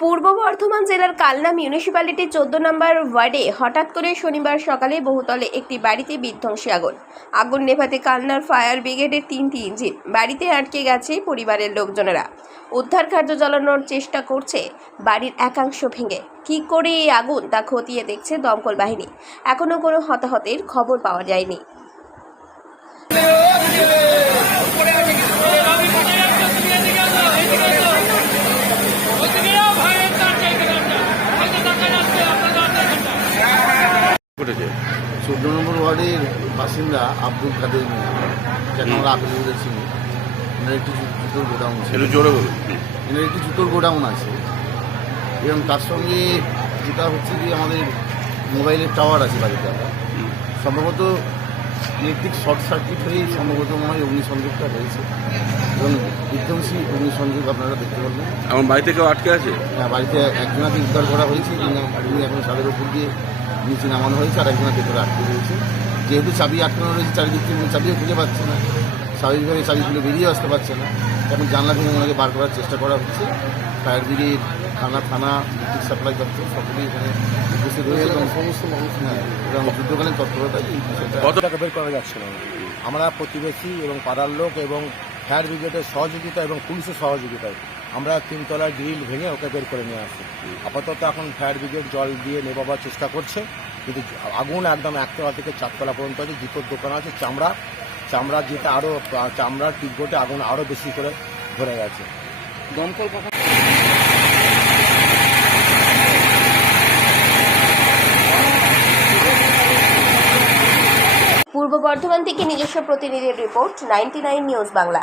পূর্ব বর্ধমান জেলার কালনা মিউনিসিপ্যালিটির 14 নম্বর ওয়ার্ডে হঠাৎ করে শনিবার সকালে বহুতলে একটি বাড়িতে বিধ্বংসী আগুন নেভাতে কালনার ফায়ার ব্রিগেডের 3টি ইঞ্জিন বাড়িতে আটকে গেছে। পরিবারের লোকজনেরা উদ্ধার কার্য চালানোর চেষ্টা করছে। বাড়ির একাংশ ভেঙে কী করে এই আগুন তা খতিয়ে দেখছে দমকল বাহিনী। এখনও কোনো হতাহতের খবর পাওয়া যায়নি। ঘটেছে 14 নম্বর ওয়ার্ডের বাসিন্দা আব্দুল কাদের মিয়া, যাকে আমরা আপেল বলেছি। এনার একটি জুতোর গোডাউন ছিল। একটু জোরে বলুন। এনার একটি জুতোর গোডাউন আছে এবং তার সঙ্গে যেটা হচ্ছে যে আমাদের মোবাইলের টাওয়ার আছে বাড়িতে। সম্ভবত ইলেকট্রিক শর্ট সার্কিট হয়েই সম্ভবত মনে হয় অগ্নিসংযোগটা হয়েছে এবং বিধ্বংসী অগ্নিসংযোগ আপনারা দেখতে পারবেন। আমার বাড়িতে কেউ আটকে আছে? হ্যাঁ, বাড়িতে একজনাকে উদ্ধার করা হয়েছে, যিনি এখন ছাদের উপর দিয়ে নিচে নামানো হয়েছে, আর একজনের ভেতরে আটকে রয়েছে। যেহেতু চাবি আটকানো রয়েছে চারিদিক থেকে, চাবিও খুঁজে পাচ্ছে না, স্বাভাবিকভাবে চাবিগুলো বেরিয়ে আসতে পারছে না। এখন জানলা ভেঙে ওনাকে বার করার চেষ্টা করা হচ্ছে। ফায়ার ব্রিগেড, থানা, বিদ্যুৎ সাপ্লাই দপ্তর সকলেই এখানে উপস্থিত রয়েছে এবং সমস্ত মানুষ এবং যুদ্ধকালীন তৎপরতায় এই বিষয়টা কতটাকে বের করা যাচ্ছিল না। আমরা প্রতিবেশী এবং পাড়ার লোক এবং ফায়ার ব্রিগেডের সহযোগিতা এবং পুলিশের সহযোগিতায় আমরা 3 তলার গ্রিল ভেঙে ওকে বের করে নিয়ে আসি। আপাতত এখন ফায়ার ব্রিগেড জল দিয়ে নেভাবার চেষ্টা করছে, কিন্তু আগুন একদম 1 তলা থেকে 4 তলা পর্যন্ত আছে। জুতোর দোকান আছে, চামড়া যেটা আরও চামড়ার টিকবোটে আগুন আরও বেশি করে ধরে গেছে। দমকল কখন? পূর্ব বর্ধমান থেকে নিজস্ব প্রতিনিধির রিপোর্ট, 99 নিউজ বাংলা।